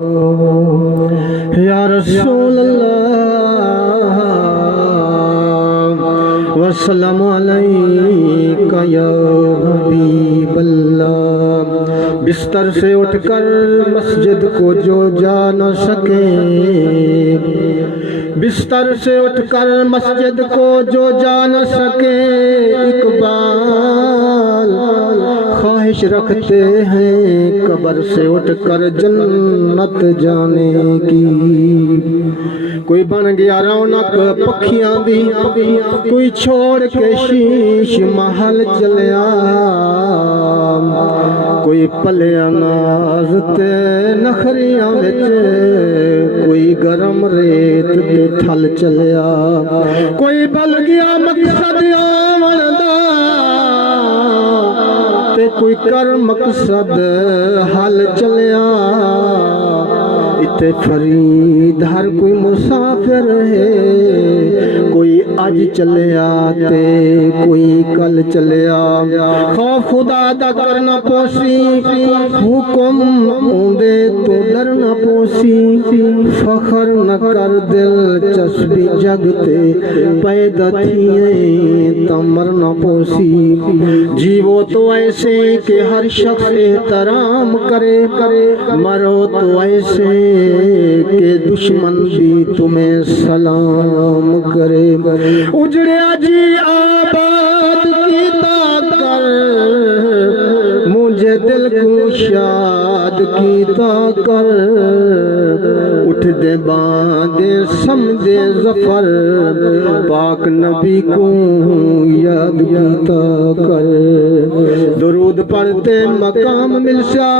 یا رسول اللہ والسلام علیکہ یا حبیب اللہ۔ بستر سے اٹھ کر مسجد کو جو جا نہ سکے، بستر سے اٹھ کر مسجد کو جو جا نہ سکے، اقبال خواہش رکھتے ہیں قبر سے اٹھ کر جنت جانے کی۔ کوئی بن گیا رونق پکھیاں دی، کوئی چھوڑ کے شیش محل چلیا، کوئی پلیا ناز تے نخریاں وچ، کوئی گرم ریت تے تھل چلیا، کوئی بل گیا مقصد آمن دا تے کوئی کر مقصد حل چلیا۔ اتے فرید ہر کوئی مسافر ہے، کوئی اج چلیا تے کوئی کل چلیا۔ خوف خدا دا کرنا پوسی، حکم اوندے تو ڈرنا پوسی، فخر نہ کر دلچسپی جگ تے، پیدا تھیے تا مرنا پوسی۔ جیو تو ایسے کہ ہر شخص احترام کرے، مرو تو ایسے کہ دشمن بھی تمہیں سلام کرے۔ اجڑیا جی آباد کیتا کر، مجھے دل کو شاد کیتا کر، اٹھ دے باندے سمجھے ظفر، پاک نبی کو یاد کیتا کر۔ درود پڑھتے مقام ملسا،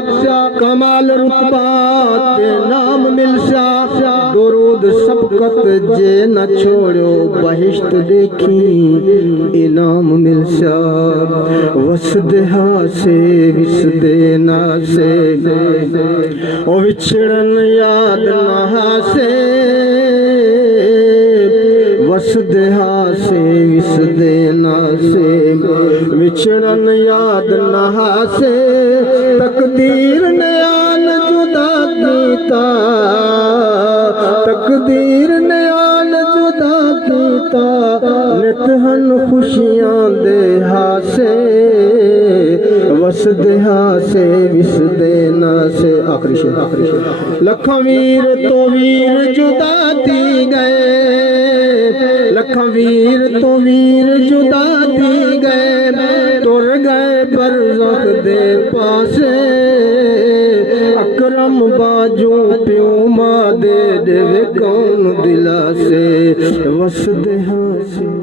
کمال رتبات نام ملسا، درود سبقت جے نہ چھوڑو، بہشت دیکھی انعام ملسا۔ وسدہا سے وسدے نا سے، او وچھڑن یاد نہ سے، وسدہا سے وسدے نا سے، وچھڑن یاد نہ سے، تقدیر نے آن جدا کیتا، تقدیر نے آن جدا کیتا، نتہن خوشیاں دے ہاسے، وسدہا سے وسدے نا سے۔ آخری شعر۔ لکھاں ویر تو ویر جدا تھی گئے، لکھاں ویر تو ویر جدا تھی گئے، تر گئے برزخ دے پاسے، اکرم باجو پیو ماں دے دے کون دلا سے، وسدہا سے۔